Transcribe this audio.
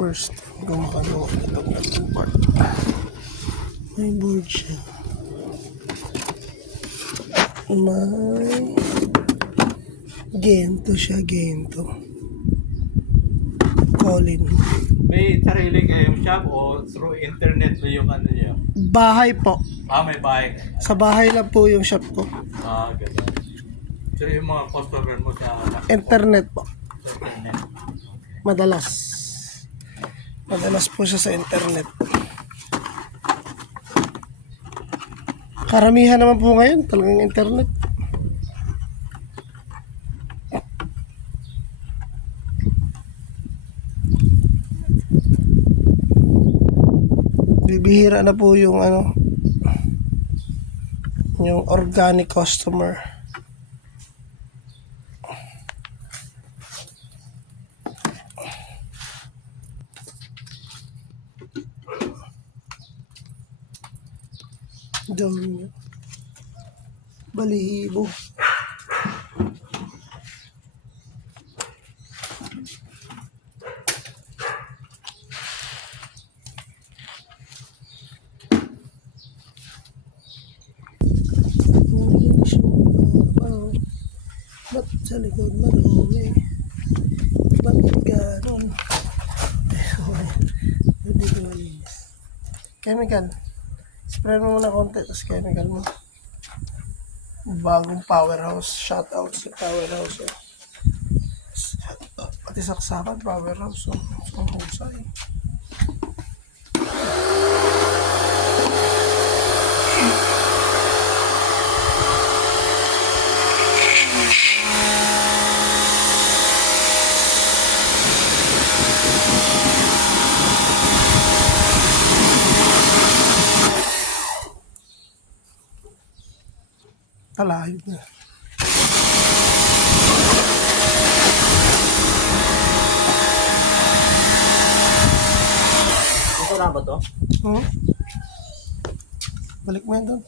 first kung makagawa na itong gatong part. May board siya. May gento siya, gento. Colin. May sarili kayong shop o through internet na yung ano niyo? Bahay po. May bahay. Sa bahay lang po yung shop ko. Gano'n. So yung mga customer mo sa Internet po. internet. Madalas. Madalas po siya sa internet. Karamihan naman po ngayon talagang internet. Bibihira na po yung ano, yung organic customer. Dami. Balihibo. Ba't sa likod madumi? Bakit ganon? Hindi ko malinis. Chemical. Spray mo muna konti, tapos chemical mo. Bagong powerhouse. Shoutout sa powerhouse. Pati saksakan powerhouse. Ang husay. Talayog na. Ito na ba to? Balik mo yan doon.